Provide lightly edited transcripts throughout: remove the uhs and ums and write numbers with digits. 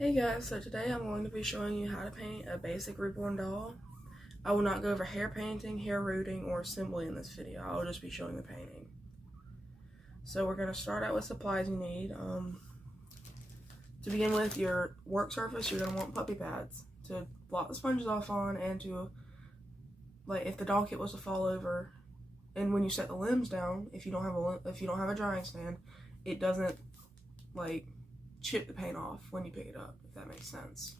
Hey guys, so today I'm going to be showing you how to paint a basic Reborn doll. I will not go over hair painting, hair rooting, or assembly in this video. I will just be showing the painting. So we're going to start out with supplies you need. To begin with, your work surface, you're going to want puppy pads to blot the sponges off on, and to, like, if the doll kit was to fall over, and when you set the limbs down, if you don't have a drying stand, it doesn't, like, chip the paint off when you pick it up, if that makes sense.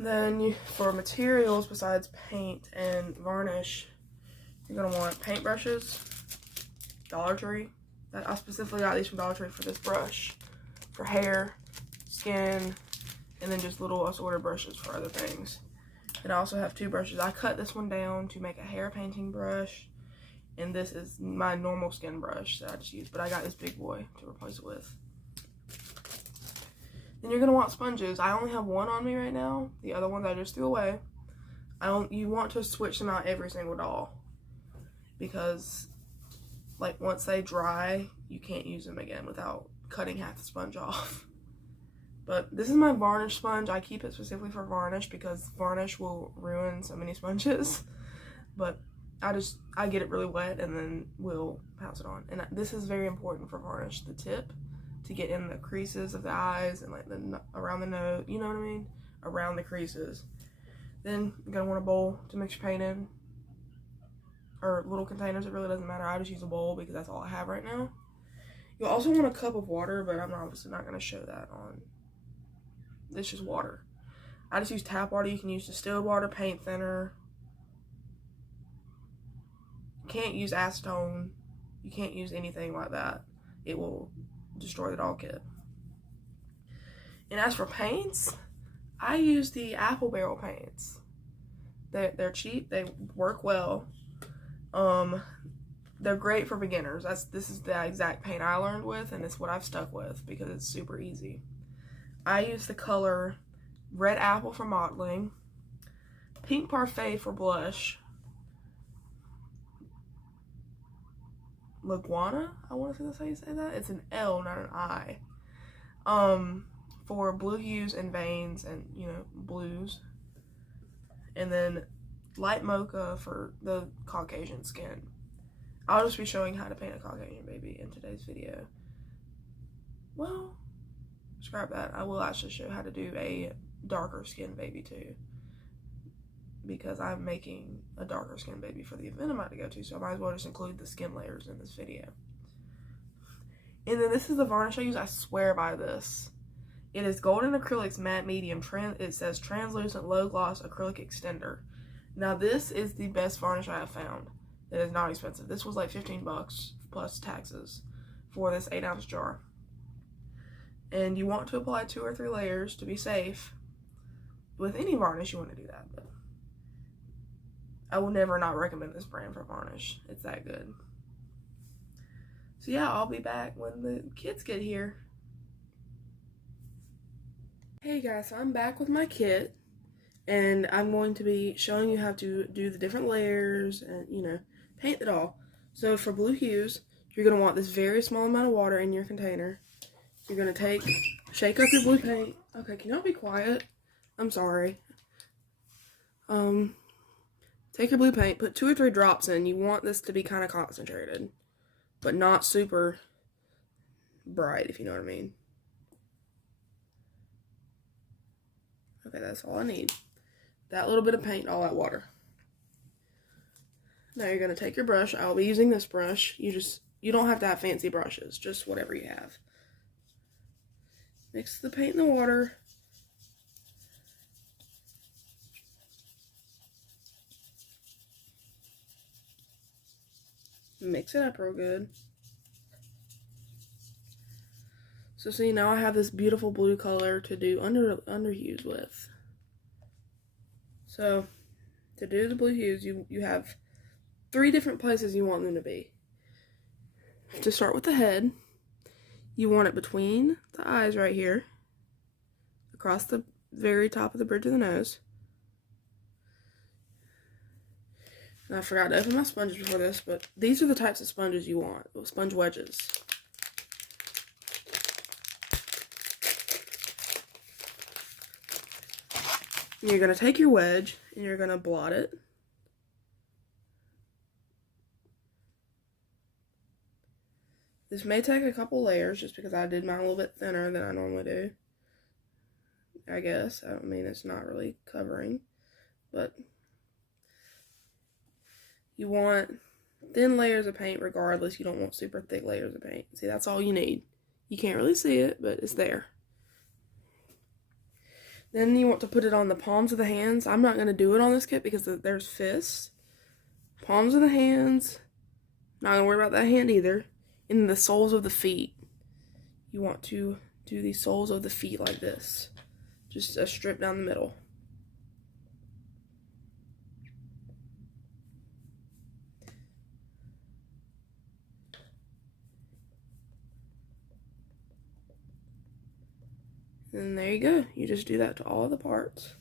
Then for materials besides paint and varnish, you're going to want paintbrushes, Dollar Tree. I specifically got these from Dollar Tree for this brush, for hair, skin, and then just little assorted brushes for other things. And I also have two brushes. I cut this one down to make a hair painting brush, and this is my normal skin brush that I just use, but I got this big boy to replace it with. Then you're going to want sponges. I only have one on me right now. The other ones I just threw away. You want to switch them out every single doll, because like once they dry, you can't use them again without cutting half the sponge off. But this is my varnish sponge. I keep it specifically for varnish because varnish will ruin so many sponges. But I get it really wet and then we'll pass it on. And this is very important for varnish, the tip, to get in the creases of the eyes and like around the nose, you know what I mean? Around the creases. Then you're gonna want a bowl to mix your paint in, or little containers. It really doesn't matter. I just use a bowl because that's all I have right now. You'll also want a cup of water, but I'm obviously not gonna show that on. It's just water. I just use tap water. You can use distilled water, paint thinner. Can't use acetone. You can't use anything like that. It will destroy the doll kit. And as for paints, I use the apple barrel paints. They're cheap. They work well. They're great for beginners. This is the exact paint I learned with, and it's what I've stuck with because it's super easy. I use the color Red Apple for modeling, Pink Parfait for blush, Laguana, I want to say that's how you say that. It's an L, not an I. For blue hues and veins and, you know, blues. And then light mocha for the Caucasian skin. I'll just be showing how to paint a Caucasian baby in today's video. Well, scrap that. I will actually show how to do a darker skin baby too, because I'm making a darker skin baby for the event I'm about to go to, so I might as well just include the skin layers in this video. And then this is the varnish I use. I swear by this. It is Golden Acrylics Matte Medium. It says Translucent Low Gloss Acrylic Extender. Now this is the best varnish I have found. It is not expensive. This was like 15 bucks plus taxes for this 8-ounce jar. And you want to apply 2 or 3 layers to be safe. With any varnish, you want to do that, but I will never not recommend this brand for varnish. It's that good. So yeah, I'll be back when the kids get here. Hey guys, so I'm back with my kit, and I'm going to be showing you how to do the different layers and, you know, paint it all. So for blue hues, you're going to want this very small amount of water in your container. You're going to shake up your blue paint. Okay, can y'all be quiet? I'm sorry. Take your blue paint, put 2 or 3 drops in. You want this to be kind of concentrated, but not super bright, if you know what I mean. Okay, that's all I need. That little bit of paint, all that water. Now you're going to take your brush. I'll be using this brush. You don't have to have fancy brushes, just whatever you have. Mix the paint in the water. Mix it up real good. So see, now I have this beautiful blue color to do under hues with. So to do the blue hues, you have 3 different places you want them to be. To start with the head, you want it between the eyes right here, across the very top of the bridge of the nose. And I forgot to open my sponges before this, but these are the types of sponges you want, sponge wedges. You're going to take your wedge and you're going to blot it. This may take a couple layers just because I did mine a little bit thinner than I normally do. I guess. I mean, it's not really covering, but you want thin layers of paint regardless. You don't want super thick layers of paint. See, that's all you need. You can't really see it, but it's there. Then you want to put it on the palms of the hands. I'm not going to do it on this kit because there's fists. Palms of the hands. Not going to worry about that hand either. And the soles of the feet. You want to do the soles of the feet like this. Just a strip down the middle. And there you go. You just do that to all the parts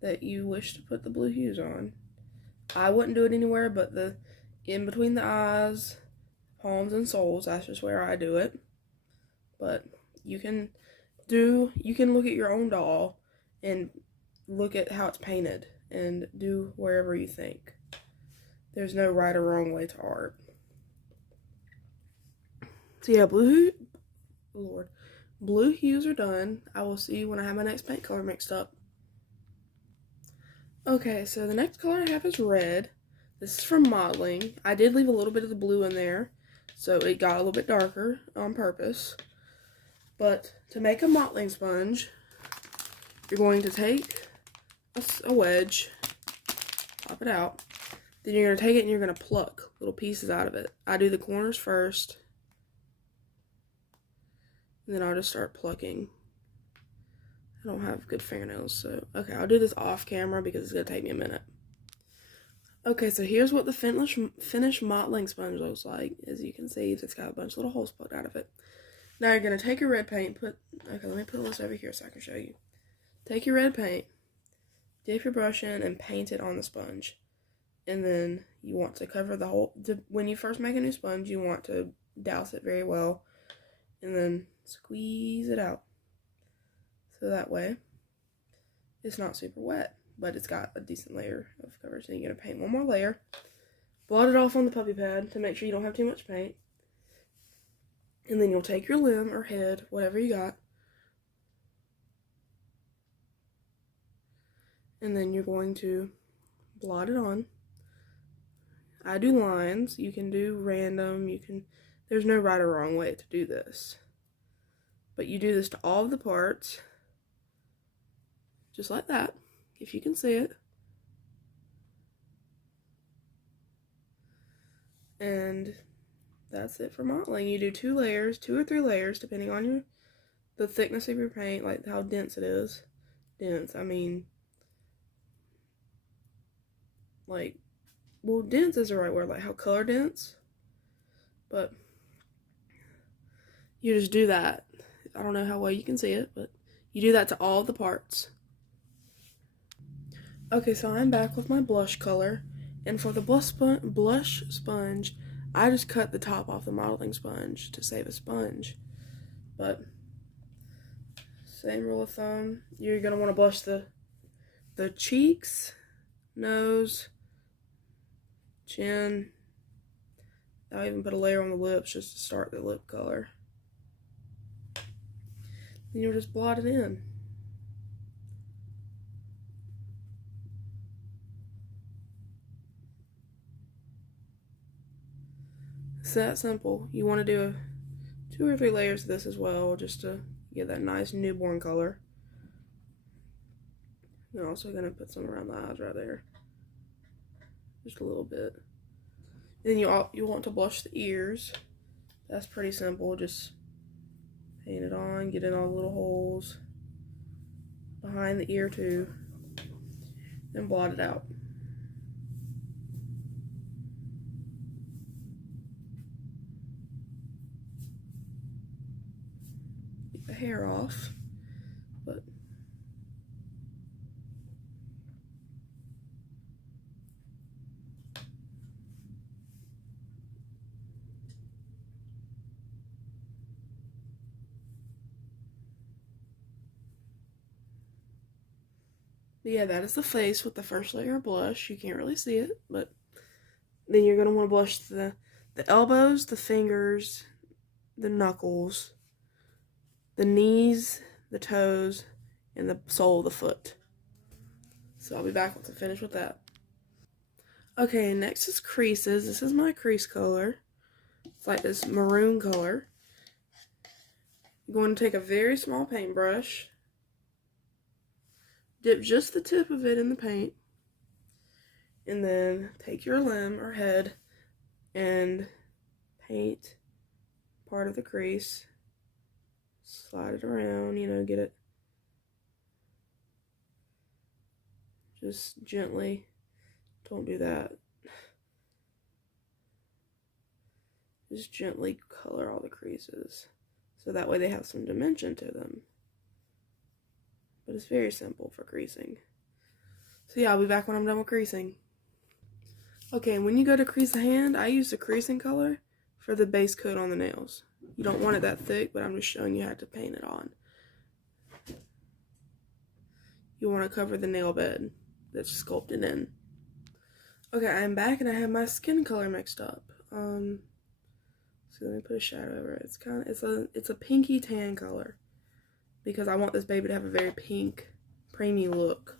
that you wish to put the blue hues on. I wouldn't do it anywhere but the in between the eyes, palms, and soles. That's just where I do it. But you can look at your own doll and look at how it's painted and do wherever you think. There's no right or wrong way to art. So yeah, blue hues are done. I will see you when I have my next paint color mixed up. Okay, so the next color I have is red. This is from modeling. I did leave a little bit of the blue in there, so it got a little bit darker on purpose. But to make a modeling sponge, you're going to take a wedge, pop it out, then you're going to take it and you're going to pluck little pieces out of it. I do the corners first, and then I'll just start plucking. I don't have good fingernails, so okay, I'll do this off camera because it's going to take me a minute. Okay, so here's what the finished modeling sponge looks like. As you can see, it's got a bunch of little holes plugged out of it. Now you're going to take your red paint, okay, let me put this over here so I can show you. Take your red paint, dip your brush in, and paint it on the sponge. And then you want to cover the whole, when you first make a new sponge, you want to douse it very well. And then squeeze it out. So that way, it's not super wet, but it's got a decent layer of coverage. Then you're going to paint one more layer. Blot it off on the puppy pad to make sure you don't have too much paint. And then you'll take your limb or head, whatever you got. And then you're going to blot it on. I do lines. You can do random. There's no right or wrong way to do this. But you do this to all of the parts. Just like that, if you can see it. And that's it for modeling. You do 2 layers, 2 or 3 layers, depending on the thickness of your paint, like how dense it is. Dense, I mean, like, well, dense is the right word, like how color dense. But you just do that. I don't know how well you can see it, but you do that to all the parts. Okay, so I'm back with my blush color, and for the blush sponge, I just cut the top off the modeling sponge to save a sponge. But same rule of thumb, you're gonna want to blush the cheeks, nose, chin. I'll even put a layer on the lips just to start the lip color. Then you'll just blot it in. It's that simple. You want to do 2 or 3 layers of this as well, just to get that nice newborn color. I'm also going to put some around the eyes right there. Just a little bit. Then you want to blush the ears. That's pretty simple. Just paint it on, get in all the little holes behind the ear too. Then blot it out. Get the hair off, but But yeah, that is the face with the first layer of blush. You can't really see it, but then you're going to want to blush the elbows, the fingers, the knuckles, the knees, the toes, and the sole of the foot. So I'll be back once I finish with that. Okay, next is creases. This is my crease color. It's like this maroon color. I'm going to take a very small paintbrush, dip just the tip of it in the paint, and then take your limb or head and paint part of the crease. Slide it around, you know, get it just gently. Don't do that. Just gently color all the creases so that way they have some dimension to them. But it's very simple for creasing. So yeah, I'll be back when I'm done with creasing. Okay, when you go to crease a hand, I use the creasing color for the base coat on the nails. You don't want it that thick, but I'm just showing you how to paint it on. You want to cover the nail bed that's sculpted in. Okay, I'm back and I have my skin color mixed up. So let me put a shadow over it. It's a pinky tan color because I want this baby to have a very pink, preemie look.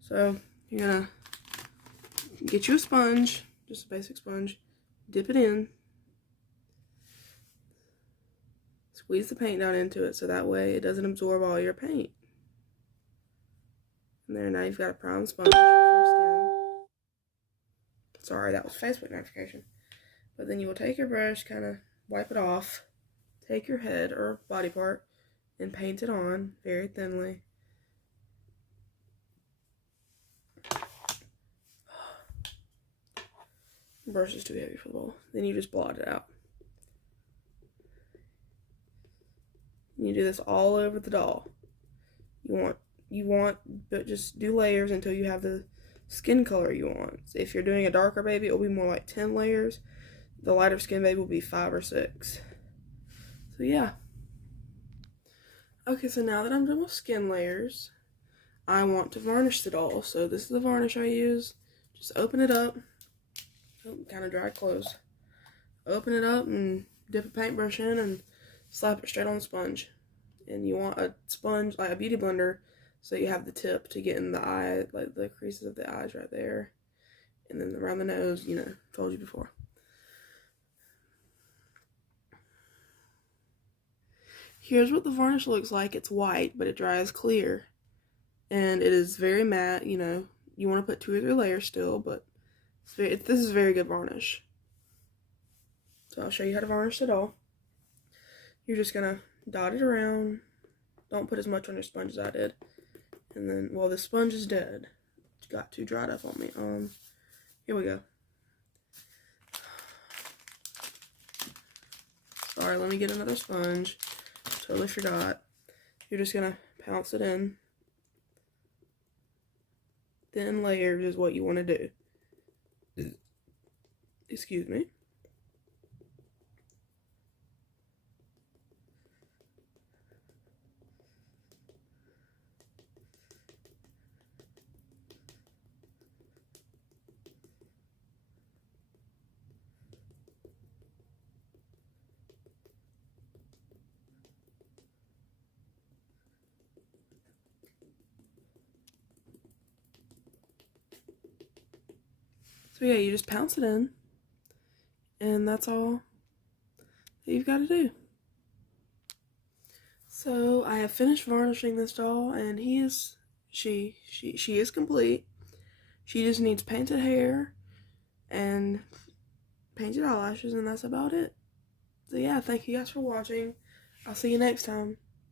So you're gonna get you a sponge, just a basic sponge, dip it in, squeeze the paint down into it so that way it doesn't absorb all your paint. And there, now you've got a prime sponge for skin. Sorry, that was Facebook notification. But then you will take your brush, kind of wipe it off, take your head or body part, and paint it on very thinly. The brush is too heavy for the bowl. Then you just blot it out. You do this all over the doll. But just do layers until you have the skin color you want. If you're doing a darker baby, it'll be more like 10 layers. The lighter skin baby will be 5 or 6. So yeah. Okay, so now that I'm done with skin layers, I want to varnish the doll. So this is the varnish I use. Just open it up. Oh, kind of dry close. Open it up and dip a paintbrush in and slap it straight on the sponge. And you want a sponge, like a beauty blender, so you have the tip to get in the eye, like the creases of the eyes right there. And then around the nose, you know, told you before. Here's what the varnish looks like. It's white, but it dries clear. And it is very matte, you know. You want to put 2 or 3 layers still, but this is very good varnish. So I'll show you how to varnish it all. You're just going to dot it around. Don't put as much on your sponge as I did. And then, well, the sponge is dead. It got too dried up on me. Here we go. Sorry, let me get another sponge. Totally forgot. You're just going to pounce it in. Thin layers is what you want to do. Excuse me. So yeah, you just pounce it in, and that's all that you've got to do. So I have finished varnishing this doll, and she is complete. She just needs painted hair and painted eyelashes, and that's about it. So yeah, thank you guys for watching. I'll see you next time.